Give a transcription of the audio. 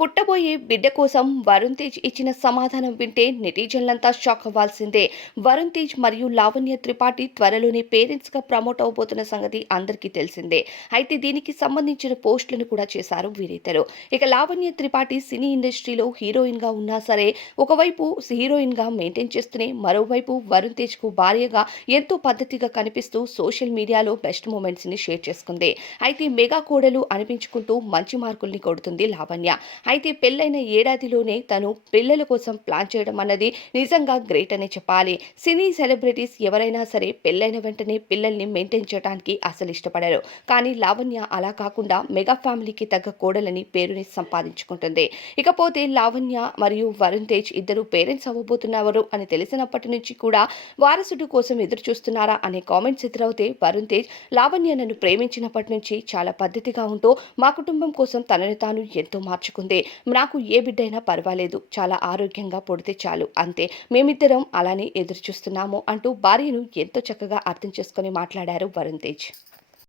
పుట్టబోయే బిడ్డ కోసం వరుణ్ తేజ్ ఇచ్చిన సమాధానం వింటే నెటిజన్లంతా షాక్ అవ్వాల్సిందే. వరుణ్ తేజ్ మరియు లావణ్య త్రిపాఠి త్వరలోనే పేరెంట్స్గా ప్రమోట్ అవబోతున్న సంగతి అందరికీ తెలిసిందే. అయితే దీనికి సంబంధించిన పోస్టులను కూడా చేశారు వీరిద్దరు ఇక లావణ్య త్రిపాఠి సినీ ఇండస్ట్రీలో హీరోయిన్గా ఉన్నా సరే ఒకవైపు హీరోయిన్గా మెయింటైన్ చేస్తూనే మరోవైపు వరుణ్ తేజ్కు భార్యగా ఎంతో పద్ధతిగా కనిపిస్తూ సోషల్ మీడియాలో బెస్ట్ మూమెంట్స్ని షేర్ చేసుకుంది. అయితే మెగా కోడలు అనిపించుకుంటూ మంచి మార్కుల్ని కొడుతుంది లావణ్య. అయితే పెళ్ళైన ఏడాదిలోనే తను పిల్లల కోసం ప్లాన్ చేయడం అన్నది నిజంగా గ్రేట్ అనే చెప్పాలి. సినీ సెలబ్రిటీస్ ఎవరైనా సరే పెళ్ళైన వెంటనే పిల్లల్ని మెయింటైన్ చేయడానికి అసలు ఇష్టపడరు. కానీ లావణ్య అలా కాకుండా మెగా ఫ్యామిలీకి తగ్గ కోడలని పేరుని సంపాదించుకుంటుంది. ఇకపోతే లావణ్య మరియు వరుణ్ తేజ్ ఇద్దరు పేరెంట్స్ అవ్వబోతున్నారు అని తెలిసినప్పటి నుంచి కూడా వారసుడు కోసం ఎదురు చూస్తున్నారా అనే కామెంట్స్ ఎదురవుతే వరుణ్ తేజ్ లావణ్య నన్ను ప్రేమించినప్పటి నుంచి చాలా పద్ధతిగా ఉంటూ మా కుటుంబం కోసం తనని తాను ఎంతో మార్చుకుంది. నాకు ఏ బిడ్డైనా పర్వాలేదు చాలా ఆరోగ్యంగా పొడితే చాలు అంతే మేమిద్దరం అలానే ఎదురు చూస్తున్నాము అంటూ భార్యను ఎంతో చక్కగా అర్థం చేసుకుని మాట్లాడారు వరుణ్ తేజ్.